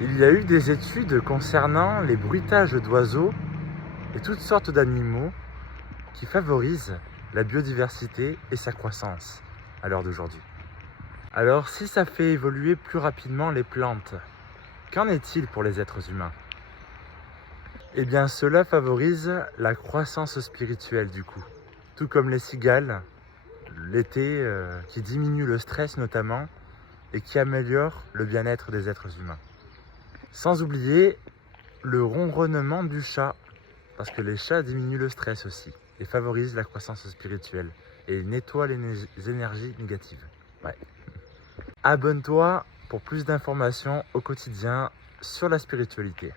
Il y a eu des études concernant les bruitages d'oiseaux et toutes sortes d'animaux qui favorisent la biodiversité et sa croissance à l'heure d'aujourd'hui. Alors, si ça fait évoluer plus rapidement les plantes, qu'en est-il pour les êtres humains? Eh bien, cela favorise la croissance spirituelle du coup, tout comme les cigales, l'été, qui diminue le stress notamment et qui améliore le bien-être des êtres humains. Sans oublier le ronronnement du chat, parce que les chats diminuent le stress aussi et favorisent la croissance spirituelle et nettoient les énergies négatives. Ouais. Abonne-toi pour plus d'informations au quotidien sur la spiritualité.